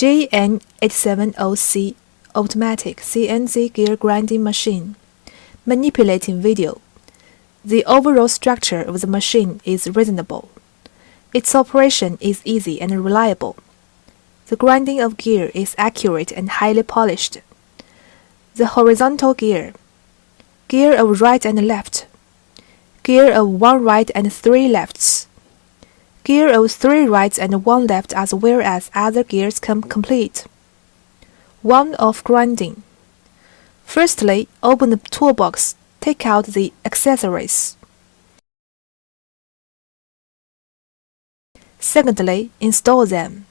GN870C automatic CNC gear grinding machine. Manipulating video. The overall structure of the machine is reasonable. Its operation is easy and reliable. The grinding of gear is accurate and highly polished. The horizontal gear. Gear of right and left. Gear of 1 right and 3 lefts. Gear of 3 rights and 1 left as well as other gears come complete. 1 of grinding. Firstly, open the toolbox, take out the accessories. Secondly, install them.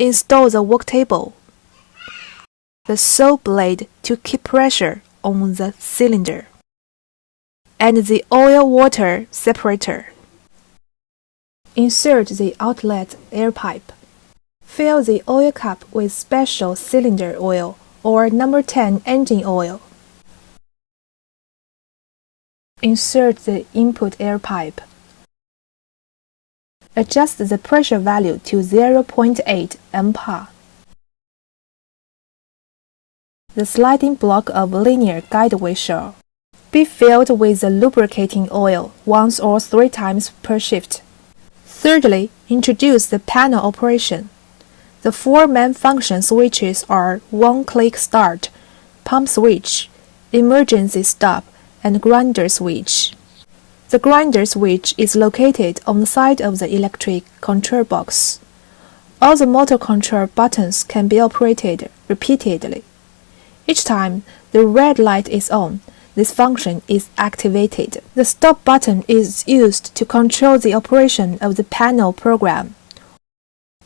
Install the work table, the saw blade to keep pressure on the cylinder, and the oil-water separator. Insert the outlet air pipe. Fill the oil cup with special cylinder oil or number 10 engine oil. Insert the input air pipe. Adjust the pressure value to 0.8 MPa. The sliding block of linear guideway shell. Be filled with the lubricating oil once or 3 times per shift. Thirdly, introduce the panel operation. The 4 main function switches are one-click start, pump switch, emergency stop, and grinder switch. The grinder switch is located on the side of the electric control box. All the motor control buttons can be operated repeatedly. Each time the red light is on, this function is activated. The stop button is used to control the operation of the panel program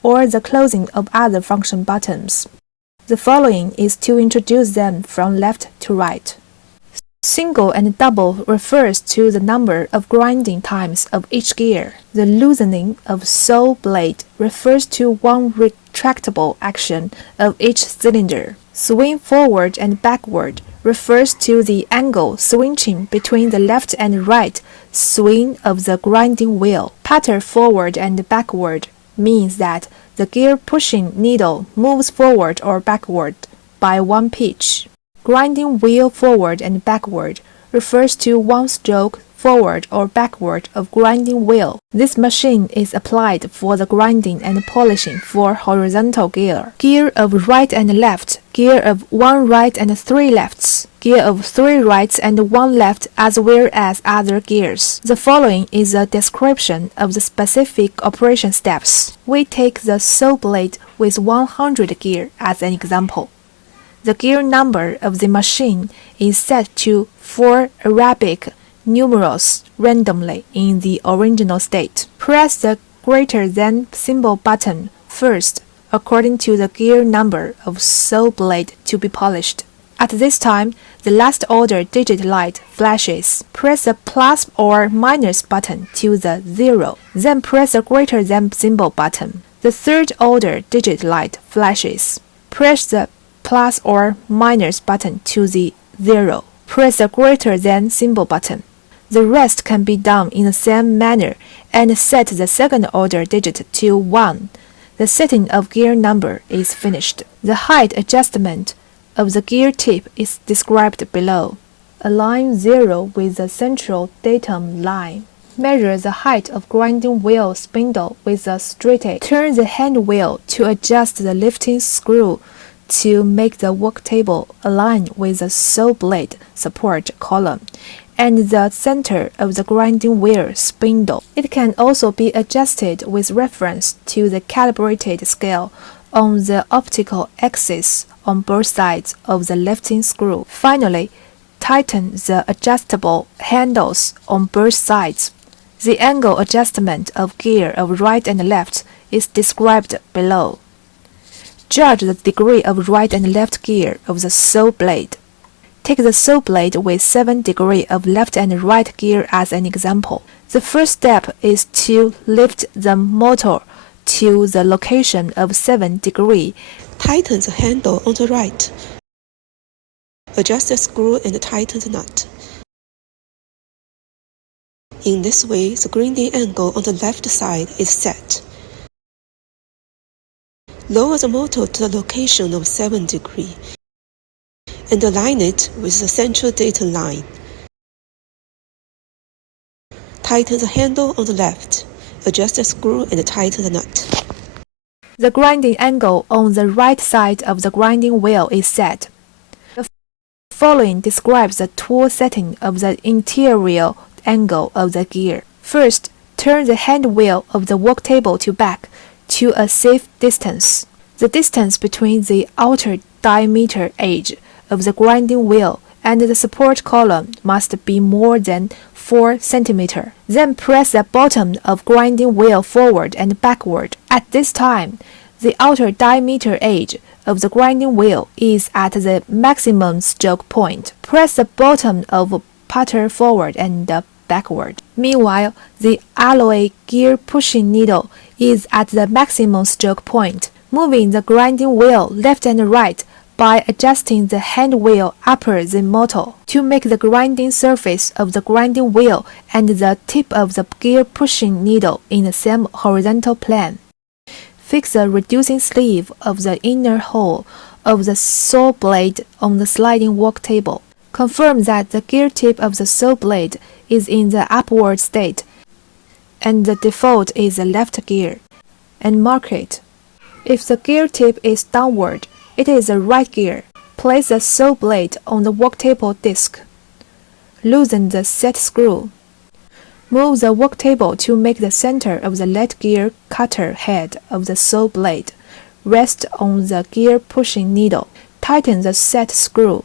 or the closing of other function buttons. The following is to introduce them from left to right. Single and double refers to the number of grinding times of each gear. The loosening of saw blade refers to one retractable action of each cylinder. Swing forward and backward refers to the angle switching between the left and right swing of the grinding wheel. Putter forward and backward means that the gear pushing needle moves forward or backward by 1 pitch. Grinding wheel forward and backward refers to one stroke forward or backward of grinding wheel. This machine is applied for the grinding and polishing for horizontal gear. Gear of right and left, gear of 1 right and 3 lefts, gear of 3 rights and 1 left as well as other gears. The following is a description of the specific operation steps. We take the saw blade with 100 gear as an example. The gear number of the machine is set to 4 Arabic numerals randomly in the original state. Press the greater than symbol button first according to the gear number of saw blade to be polished. At this time, the last order digit light flashes. Press the plus or minus button to the 0, then press the greater than symbol button. The third order digit light flashes. Press the plus or minus button to the 0. Press the greater than symbol button. The rest can be done in the same manner and set the second order digit to 1. The setting of gear number is finished. The height adjustment of the gear tip is described below. Align 0 with the central datum line. Measure the height of grinding wheel spindle with a straight edge. Turn the hand wheel to adjust the lifting screw to make the work table align with the saw blade support column and the center of the grinding wheel spindle. It can also be adjusted with reference to the calibrated scale on the optical axis on both sides of the lifting screw. Finally, tighten the adjustable handles on both sides. The angle adjustment of gear of right and left is described below. Judge the degree of right and left gear of the saw blade. Take the saw blade with 7 degrees of left and right gear as an example. The first step is to lift the motor to the location of 7 degrees. Tighten the handle on the right. Adjust the screw and tighten the nut. In this way, the grinding angle on the left side is set. Lower the motor to the location of 7 degrees and align it with the central data line. Tighten the handle on the left. Adjust the screw and tighten the nut. The grinding angle on the right side of the grinding wheel is set. The following describes the tool setting of the interior angle of the gear. First, turn the hand wheel of the work table to back to a safe distance. The distance between the outer diameter edge of the grinding wheel and the support column must be more than 4 cm. Then press the bottom of grinding wheel forward and backward. At this time, the outer diameter edge of the grinding wheel is at the maximum stroke point. Press the bottom of putter forward and backward. Meanwhile, the alloy gear pushing needle is at the maximum stroke point. Moving the grinding wheel left and right by adjusting the hand wheel upper the motor to make the grinding surface of the grinding wheel and the tip of the gear pushing needle in the same horizontal plane. Fix the reducing sleeve of the inner hole of the saw blade on the sliding work table. Confirm that the gear tip of the saw blade is in the upward state and the default is the left gear, and mark it. If the gear tip is downward, it is the right gear. Place the saw blade on the work table disc. Loosen the set screw. Move the work table to make the center of the lead gear cutter head of the saw blade rest on the gear pushing needle. Tighten the set screw.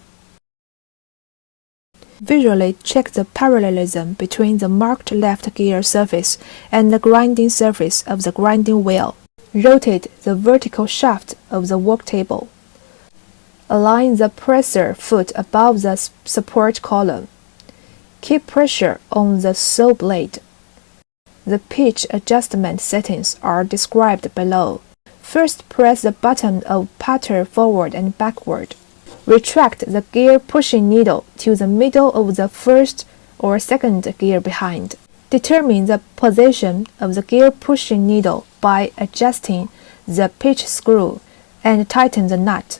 Visually check the parallelism between the marked left gear surface and the grinding surface of the grinding wheel. Rotate the vertical shaft of the work table. Align the presser foot above the support column. Keep pressure on the saw blade. The pitch adjustment settings are described below. First, press the button of putter forward and backward. Retract the gear pushing needle to the middle of the first or second gear behind. Determine the position of the gear pushing needle by adjusting the pitch screw and tighten the nut.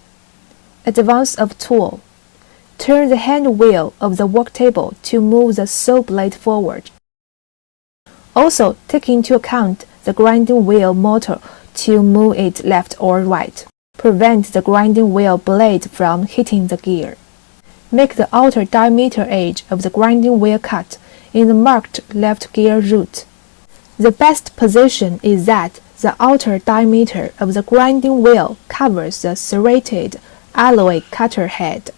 Advance of tool. Turn the hand wheel of the work table to move the saw blade forward. Also, take into account the grinding wheel motor to move it left or right. Prevent the grinding wheel blade from hitting the gear. Make the outer diameter edge of the grinding wheel cut in the marked left gear root. The best position is that the outer diameter of the grinding wheel covers the serrated alloy cutter head.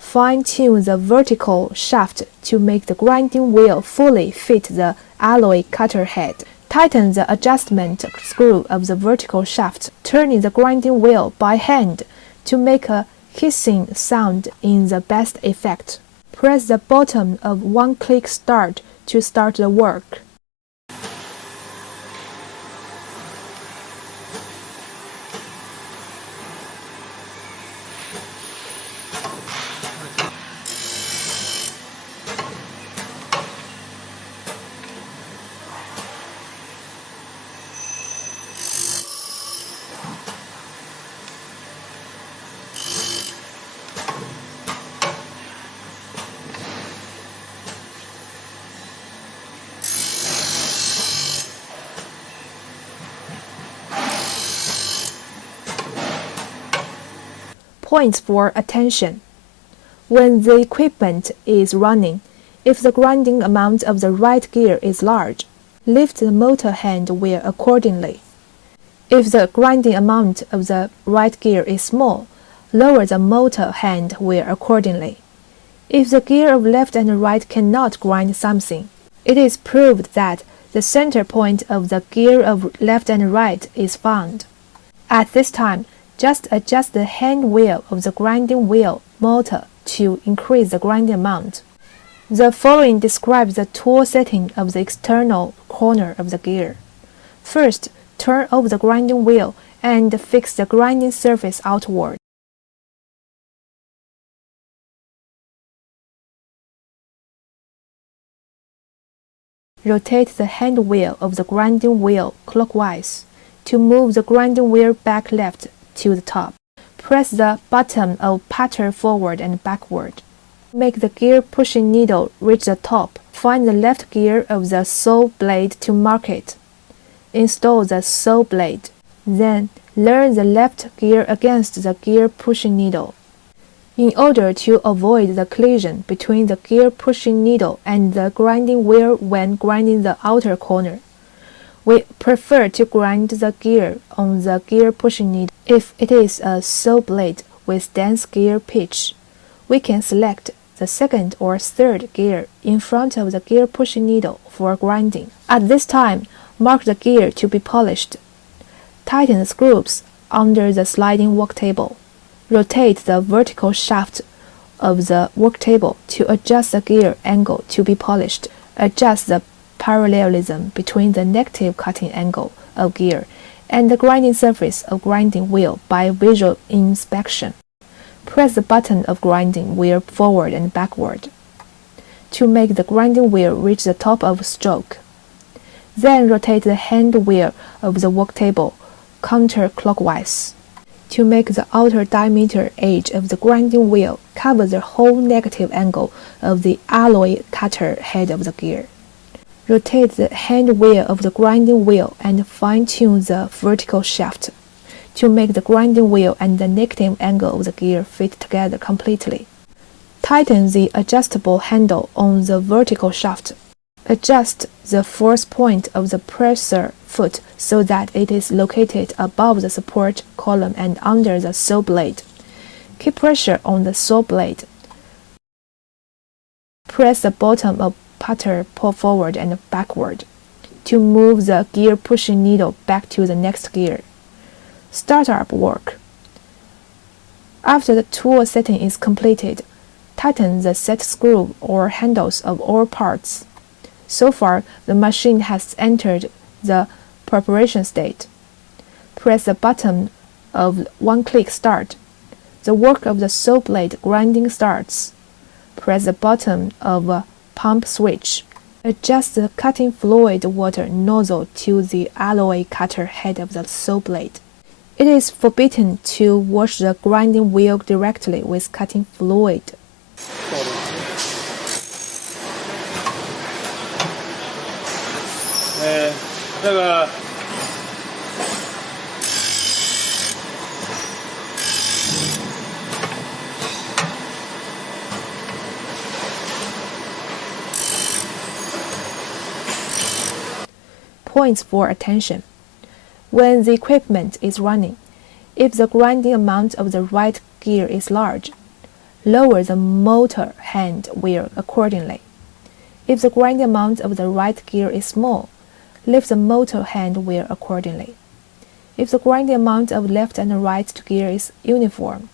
Fine-tune the vertical shaft to make the grinding wheel fully fit the alloy cutter head. Tighten the adjustment screw of the vertical shaft, turning the grinding wheel by hand to make a hissing sound in the best effect. Press the bottom of one-click start to start the work. Points for attention. When the equipment is running, if the grinding amount of the right gear is large, lift the motor hand wheel accordingly. If the grinding amount of the right gear is small, lower the motor hand wheel accordingly. If the gear of left and right cannot grind something, it is proved that the center point of the gear of left and right is found. At this time, just adjust the hand wheel of the grinding wheel motor to increase the grinding amount. The following describes the tool setting of the external corner of the gear. First, turn over the grinding wheel and fix the grinding surface outward. Rotate the hand wheel of the grinding wheel clockwise To move the grinding wheel back left to the top, press the button of putter forward and backward. Make the gear pushing needle reach the top. Find the left gear of the saw blade to mark it. Install the saw blade. Then, learn the left gear against the gear pushing needle. In order to avoid the collision between the gear pushing needle and the grinding wheel when grinding the outer corner, we prefer to grind the gear on the gear pushing needle. If it is a saw blade with dense gear pitch, we can select the second or third gear in front of the gear pushing needle for grinding. At this time, mark the gear to be polished. Tighten the screws under the sliding work table. Rotate the vertical shaft of the work table to adjust the gear angle to be polished. Adjust the parallelism between the negative cutting angle of gear and the grinding surface of grinding wheel by visual inspection. Press the button of grinding wheel forward and backward to make the grinding wheel reach the top of stroke. Then rotate the hand wheel of the work table counterclockwise to make the outer diameter edge of the grinding wheel cover the whole negative angle of the alloy cutter head of the gear. Rotate the hand wheel of the grinding wheel and fine-tune the vertical shaft to make the grinding wheel and the negative angle of the gear fit together completely. Tighten the adjustable handle on the vertical shaft. Adjust the force point of the presser foot so that it is located above the support column and under the saw blade. Keep pressure on the saw blade. Press the bottom of putter forward and backward to move the gear pushing needle back to the next gear. Startup work. After the tool setting is completed, tighten the set screw or handles of all parts. So far, the machine has entered the preparation state. Press the button of one-click start. The work of the saw blade grinding starts. Press the button of a pump switch. Adjust the cutting fluid water nozzle to the alloy cutter head of the saw blade. It is forbidden to wash the grinding wheel directly with cutting fluid. Points for attention. When the equipment is running, if the grinding amount of the right gear is large, lower the motor hand wheel accordingly. If the grinding amount of the right gear is small, lift the motor hand wheel accordingly. If the grinding amount of left and right gear is uniform,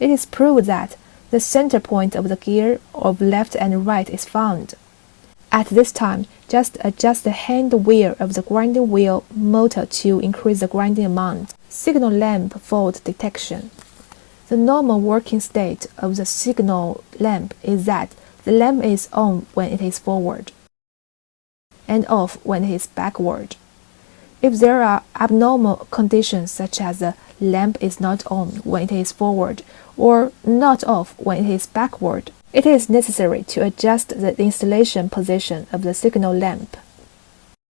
it is proved that the center point of the gear of left and right is found. At this time, just adjust the hand wheel of the grinding wheel motor to increase the grinding amount. Signal lamp fault detection. The normal working state of the signal lamp is that the lamp is on when it is forward and off when it is backward. If there are abnormal conditions such as the lamp is not on when it is forward or not off when it is backward, it is necessary to adjust the installation position of the signal lamp.